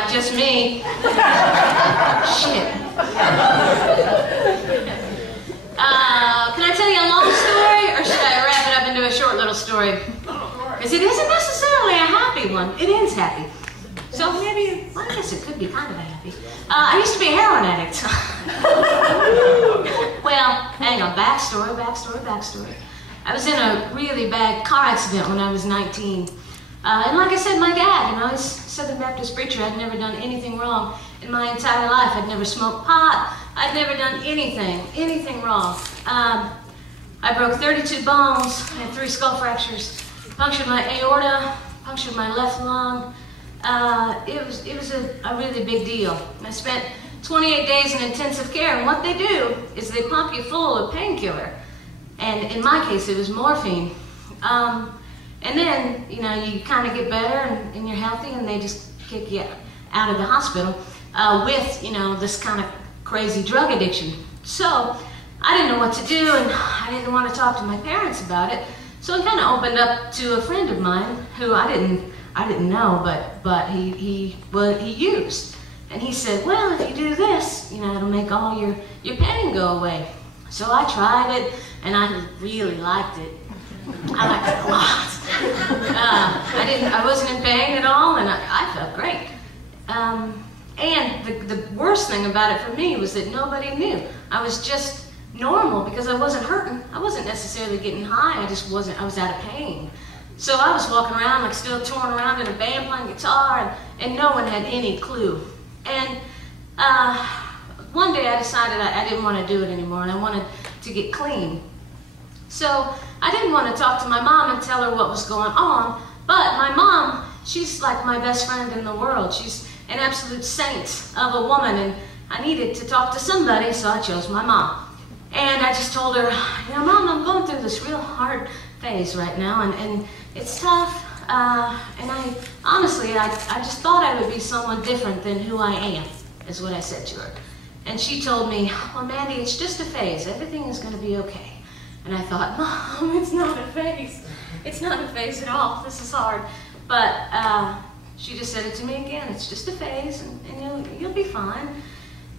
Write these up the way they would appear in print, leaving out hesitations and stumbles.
like just me. Shit. Can I tell you a long story, or should I wrap it up into a short little story? Because it isn't necessarily a happy one. It ends happy. So maybe, well, I guess it could be kind of a happy. I used to be a heroin addict. Well, hang on, backstory. I was in a really bad car accident when I was 19. And like I said, my dad, I was a Southern Baptist preacher. I'd never done anything wrong in my entire life. I'd never smoked pot. I'd never done anything wrong. I broke 32 bones, I had 3 skull fractures, punctured my aorta, punctured my left lung. It was a really big deal. I spent 28 days in intensive care, and what they do is they pump you full of painkiller. And in my case, it was morphine. And then, you kind of get better and you're healthy, and they just kick you out of the hospital with, this kind of crazy drug addiction. So I didn't know what to do, and I didn't want to talk to my parents about it. So I kind of opened up to a friend of mine who I didn't know, but he used. And he said, well, if you do this, it'll make all your pain go away. So I tried it, and I really liked it. I liked it a lot. I wasn't in pain at all, and I felt great. And the worst thing about it for me was that nobody knew. I was just normal because I wasn't hurting. I wasn't necessarily getting high. I was out of pain. So I was walking around like still touring around in a band playing guitar, and no one had any clue. And one day I decided I didn't want to do it anymore, and I wanted to get clean. So I didn't want to talk to my mom and tell her what was going on, but my mom, she's like my best friend in the world. She's an absolute saint of a woman, and I needed to talk to somebody, so I chose my mom. And I just told her, Mom, I'm going through this real hard phase right now, and it's tough, and honestly, I just thought I would be someone different than who I am, is what I said to her. And she told me, well, Mandy, it's just a phase. Everything is going to be okay. And I thought, Mom, it's not a phase. It's not a phase at all. This is hard. But she just said it to me again. It's just a phase, and you'll be fine.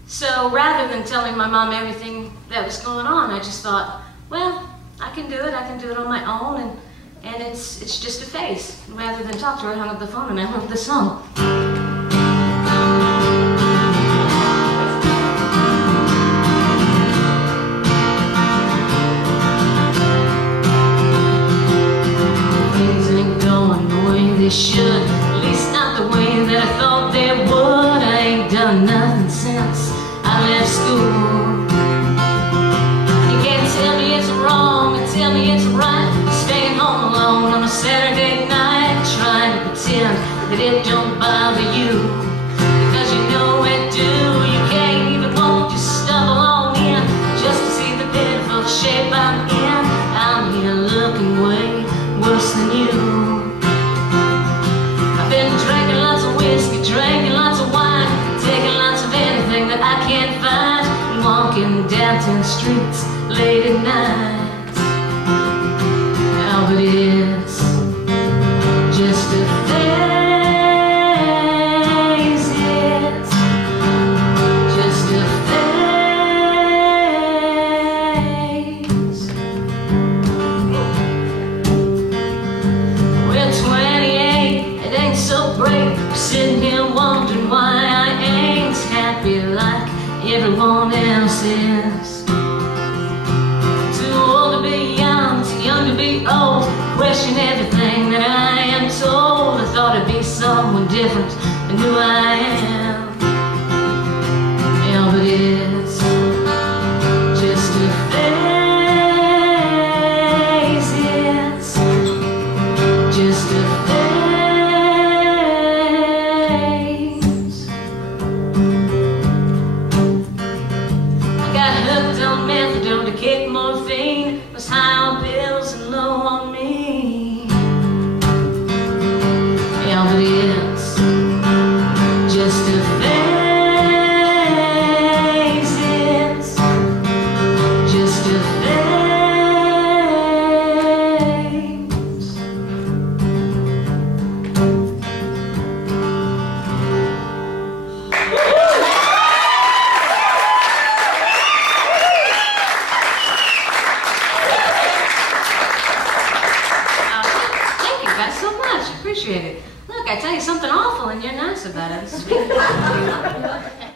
So rather than telling my mom everything that was going on, I just thought, well, I can do it. I can do it on my own, and it's just a phase. Rather than talk to her, I hung up the phone and I wrote this song. They should, at least not the way that I thought they would. I ain't done nothing since I left school. You can't tell me it's wrong and tell me it's right. Staying home alone on a Saturday night, trying to pretend that it don't bother you, because you know it do. You can't even walk, just stumble on in, just to see the pitiful shape I'm in. I'm here looking way worse than you. Drinking lots of wine, taking lots of anything that I can't find, and walking downtown streets late at night. Now but it's just a phase, it's just a phase. We're 28, it ain't so great. Sitting here wondering why I ain't happy like everyone else is. Too old to be young, too young to be old. Question everything that I am told. I thought I'd be someone different than who I am. Yeah, but it's just a phase. It's just a phase. Kick morphine, was high on pills and low on me. Yeah, but it's just a phase. so much. Appreciate it. Look, I tell you something awful and you're nice about it. This is sweet.